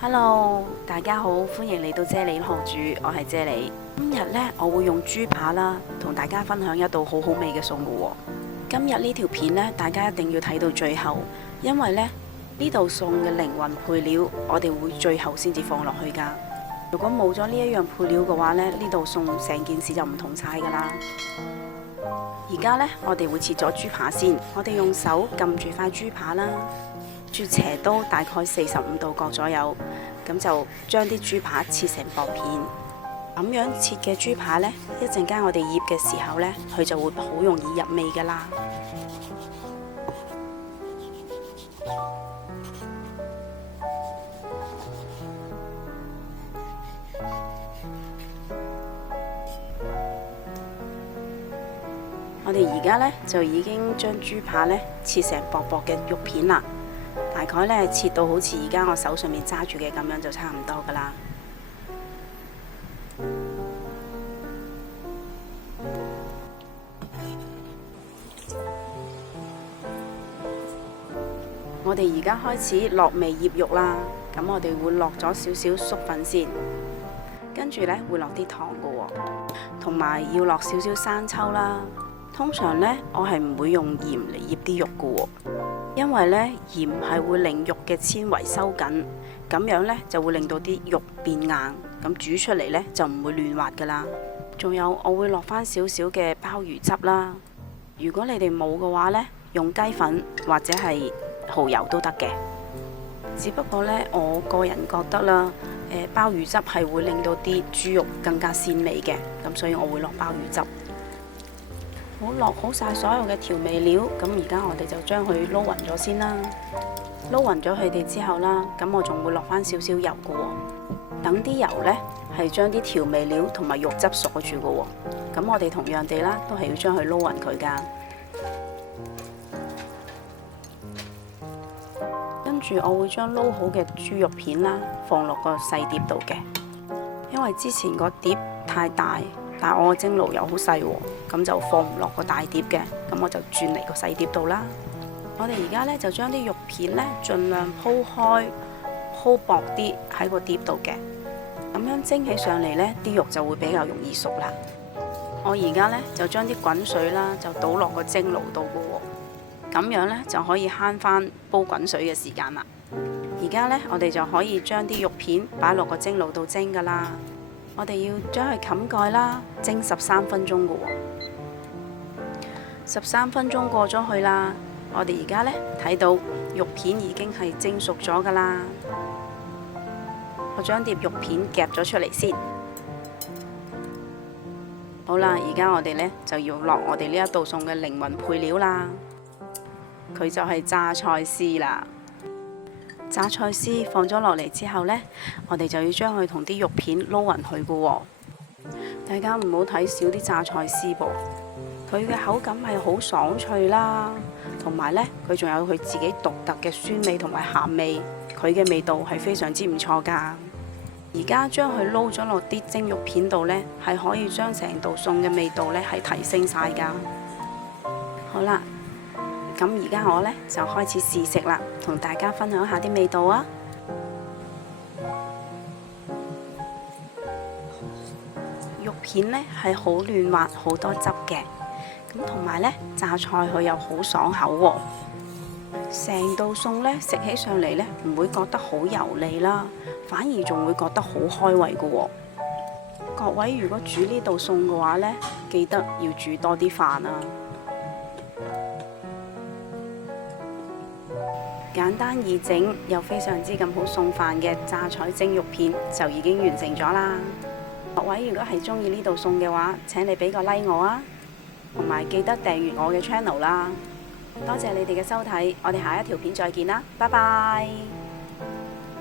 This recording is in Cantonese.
Hello，大家好，歡迎嚟到啫喱學煮，我係啫喱。今日呢，我會用豬扒啦，同大家分享一道好好味嘅餸噶喎。今日呢條片呢，大家一定要睇到最後，因為呢道餸嘅靈魂配料，我哋會最後先至放落去噶。如果冇咗呢一樣配料嘅話呢，呢道餸成件事就唔同晒噶啦。而家呢，我哋會切咗豬扒先，我哋用手撳住塊豬扒啦。住斜刀大概45度角左右，咁就將啲豬扒切成薄片。咁樣切嘅豬扒呢，一陣間我哋醃嘅時候呢，佢就會好容易入味噶啦。我哋而家呢，就已經將豬扒呢切成薄薄嘅肉片啦。大概呢，切到好似而家我手上面揸住嘅咁樣就差唔多噶啦。我哋而家開始落味醃肉啦，咁我哋會落咗少少粟粉先，跟住呢會落啲糖噶喎，同埋要落少少生抽啦。通常呢，我係唔會用鹽嚟醃啲肉噶喎。因為呢，鹽係會令肉嘅纖維收緊，咁樣呢就會令到啲肉變硬，咁煮出嚟呢就唔會亂滑噶啦。仲有我會落翻少少嘅鮑魚汁啦。如果你哋冇嘅話呢，用雞粉或者係蠔油都得嘅。只不過呢，我個人覺得啦，鮑魚汁係會令到啲豬肉更加鮮味嘅，咁所以我會落鮑魚汁。好，落好晒所有嘅調味料，咁而家我哋就將佢撈勻咗先啦。撈勻咗佢哋之後啦，咁我仲會落翻少少油嘅喎。等啲油呢係將啲調味料同埋肉汁鎖住嘅喎。咁我哋同樣地啦，都係要將佢撈勻佢噶。跟住我會將撈好嘅豬肉片啦放落個細碟度嘅，因為之前個碟太大。但係我個蒸爐又好細喎，咁就放唔落個大碟嘅，咁我就轉嚟個細碟度啦。我哋而家呢，就將啲肉片呢盡量鋪開，鋪薄啲喺個碟度嘅，咁樣蒸起上嚟呢，啲肉就會比較容易熟啦。我而家呢，就將啲滾水啦就倒落個蒸爐度嘅喎，咁樣呢，就可以慳翻煲滾水嘅時間啦。而家呢，我哋就可以將啲肉片擺落個蒸爐度蒸噶啦。我哋要將佢冚蓋啦，蒸13分鐘嘅喎。13分鐘過咗去啦，我哋而家呢睇到肉片已經係蒸熟咗噶啦。我將碟肉片夾咗出嚟先。好啦，而家我哋呢就要落我哋呢一道餸嘅靈魂配料啦。佢就係榨菜絲啦。榨菜絲放咗落嚟之後呢，我哋就要將佢同啲肉片撈勻佢嘅喎。大家唔好睇少啲榨菜絲噃，佢嘅口感係好爽脆啦，同埋呢，佢仲有佢自己獨特嘅酸味同埋鹹味，佢嘅味道係非常之唔錯㗎。而家將佢撈咗落啲蒸肉片度呢，係可以將成道餸嘅味道呢係提升晒㗎。好啦。咁而家我呢，就開始試食啦，同大家分享下啲味道啊！肉片呢係好嫩滑，好多汁嘅，咁同埋呢，榨菜佢又好爽口喎。成道餸呢，食起上嚟呢，唔會覺得好油膩啦，反而仲會覺得好開胃嘅喎。各位如果煮呢道餸嘅話呢，記得要煮多啲飯啊！簡單易整又非常之咁好送飯嘅榨菜蒸肉片就已經完成咗啦。各位如果係中意呢道餸嘅話，請你俾個 like 我啊，同埋記得訂閱我嘅 channel 啦。多謝你哋嘅收睇，我哋下一條片再見啦，拜拜。